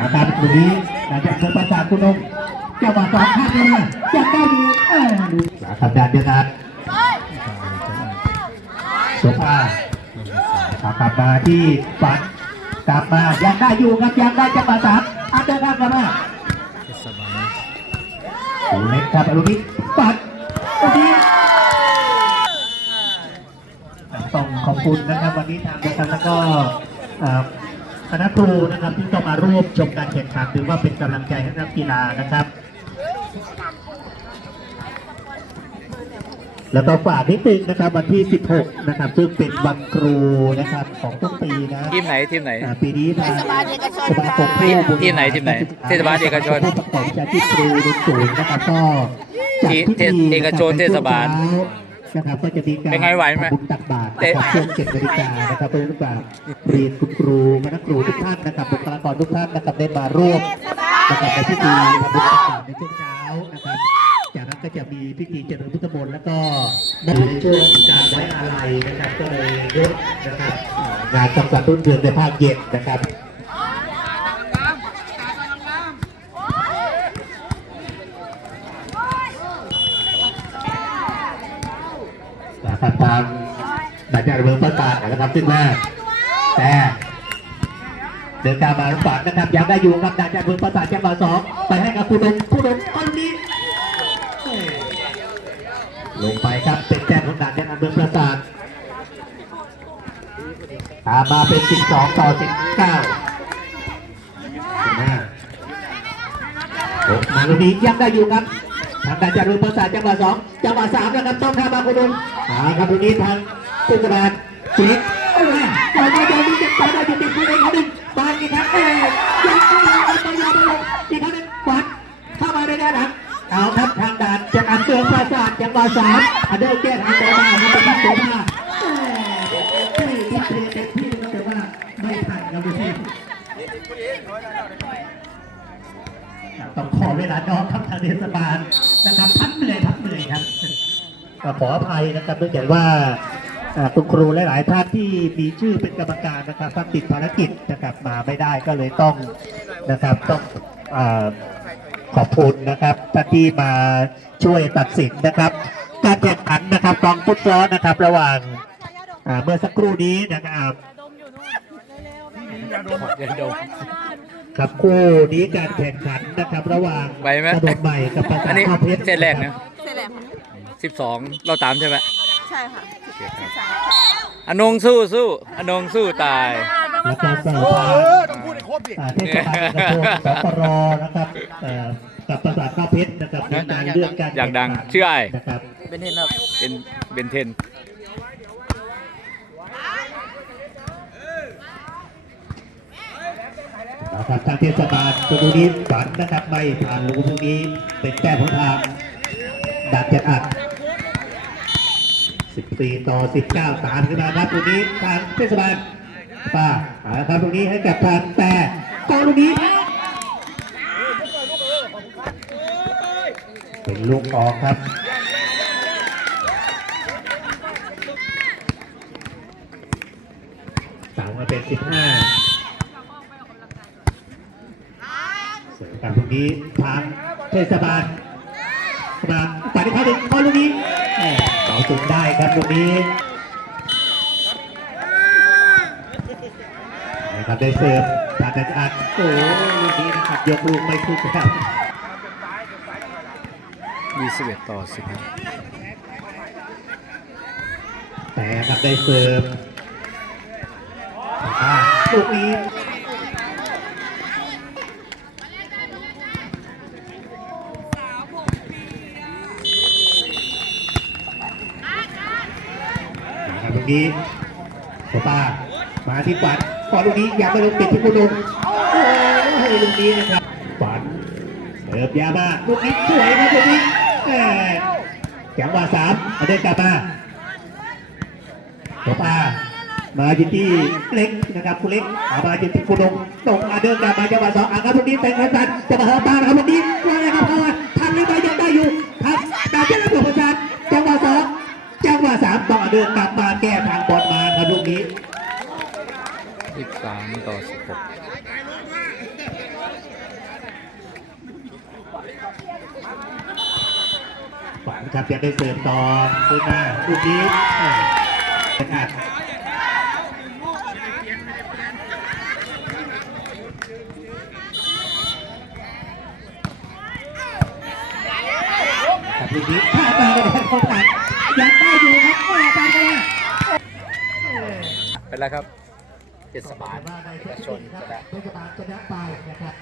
นะครับตรงนี้หลังจากเกิดประสาทคุณนงจังหวสองข้างเลยยังได้อยู่เออนะครับด้านเดียวกันโซฟาครับกลับมาที่ฝันกลับมายังได้อยู่ครับยังได้จังหวะสามอันเดอร์ครับกลับมาเทศบาลดูเล็กครับลูกนี้ปัดลูกนี้ต้องขอบคุณนะครับวันนี้ทางเดียวกันแล้วก็อ่อ คณะครูนะครับที่ต้องมาร่วมชมการแข่งขันถือว่าเป็นกำลังใจให้นักกีฬานะครับ แล้วก็ฝากนิดนึงนะครับ วันที่ 16 นะครับ ซึ่งเป็นวันครูนะครับของทุกปีนะทีมไหนทีมไหนอ่าปีนี้ทางเทศบาลเอกชนสมาคมผู้บริทีมไหนทีมไหนเทศบาลเอกชน ผู้ประกอบวิชาชีพครูรุ่นสูงนะครับก็จัดพิธีเอกชนเทศบาล นะครับ ก็จะมีการเป็นไงไหวไหมทำบุญตักบาตรนะครับช่วงเจ็ดนาฬิกานะครับเพื่อที่จะเรียนคุณครูคณะครูทุกท่านนะครับบุคลากรทุกท่านนะครับได้มาร่วมนะครับในพิธีทำบุญตักบาตรในช่วงเช้านะครับจากนั้นก็จะมีพิธีเจริญพุทธมนต์แล้วก็ในช่วงการไว้อาลัยนะครับก็เลยยกนะครับงานกำกับรุ่นเรือนในภาคเย็นนะครับ นะครับทางหลังจากเมืองประกาศนะครับซึ่งว่าแต่เดินตามมาฝันนะครับยังได้อยู่ครับหลังจากเมืองประกาศจังหวะสองไปให้กับผู้ดงผู้ดงคนนี้ลงไปครับเป็นแต้มของด่านจากเมืองประสาทตามมาเป็น 12 ต่อ 19มาลูกนี้ยังได้อยู่ครับางการจัดรูปประสาทจังหวะสองจังหวะสามนะครับต้องข้ามมาคุณลุงหาครับตรงนี้ทางตุกบาลชีวิตโอ้ยต่อมาเดินที่จะต่อมาจะติดคุณเองครับหนึ่งบาลอีกครั้งเอ้ยยังไม่ยอมไม่ยอมไม่ยอมอีกครั้งหนึ่งปัดเข้ามาได้แน่หลังเอาครับทางด่านจากอันเตือนประสาทจังหวะสามอันเดินแก้ทางตัวมาครับเป็นที่ตัวมาเอ้ยที่ที่เต็มที่แต่ว่าไม่ทันครับดูสิต้อง ขอเวลาน้องครับทางเทศบาลนะครับพักเหนื่อยพักเหนื่อยครับก็ขออภัยนะครับเนื่องจากว่าอ่าคุณครูหลายๆท่านที่มีชื่อเป็นกรรมการนะครับท่านติดภารกิจนะครับมาไม่ได้ก็เลยต้องนะครับต้องอาขอบคุณนะครับท่านที่มาช่วยตัดสินนะครับการแข่งขันนะครับกองฟุตซอลนะครับ ระหว่างอ่าเมื่อสักครู่นี้นะครับเดี๋ยวดู ครับคู่นี้การแข่งขันนะครับ ระหว่างไหวไหมกระโดดใหม่กับประสาอัทนนี้ข้าวเพชรเส้นแรกนะเสร็จแล้วค่ะสิบสองเราตามใช่ไหมใช่ค่ะโอเคครับสามอนงสู้สู้อนงสู้ตาย แล้วก็เสริมทางอ่าเทศบาลกระทรวงสปรนะครับเอ่อกับประสาทข้าวเพชรนะครับในการเลื่อนการอยากดังแข่ขันชื่ออะไรนะครับ เป็นเทนครับ เป็นเบนเทน นะ ครับทางเทศบาลตรงนี้ฝันนะครับไม่ผ่านลูกตรงนี้เป็นแต้มของทางดัดจัดอัด14 ต่อ 19 ตามขึ้นมาครับตรงนี้ทางเทศบาลป้าเอาละครับตรงนี้ให้กับทางแต่กองตรงนี้เป็นลูกออกครับสามมาเป็น 15 เสริมกันตรงนี้ทางเทศบาลมาปัดอีกครั้งหนึ่งบอลลูกนี้เสาจุดได้ครับลูกนี้นะครับได้เสิร์ฟผ่านอัดโอ้โหลูกนี้นะครับยกลูกไม่ขึ้นครับยี่สิบเอ็ดต่อสิบแต่ครับได้เสิร์ฟลูกนี้ นะครับลูกนี้โคตามาที่ฝันพอลูกนี้ยังไม่ลงติดที่กุดมโอ้ยลูกนี้นะครับฝันเสิร์ฟยามาลูกนี้สวยครับลูกนี้แหม่จังหวะสามเอาเดินกลับมาโซฟามาอยู่ที่เล็กนะครับคุณเล็กอามาอยู่ที่คุณดงตรงมาเดินกลับมาจังหวะสองอะครับตรงนี้เป็นกษัตริย์จะมาหาบ้านะครับตรงนี้ว่าไงครับเอามาทางนี้ไปยังได้อยู่ทางดาวเจ้าหน้าที่ประชาจังหวะสองจังหวะสามต่อเดินกลับมา 13 ต่อ 16หวังครับจะได้เสิร์ฟต่อคุณมาลูกนี้นะครับลูกนี้ข้าไปกันครับยังได้อยู่ครับอาจารย์กันเป็นไรครับ เจ็ดสบายว่าในเอกชนจะรับได้เทศบาลชนะไปนะครับ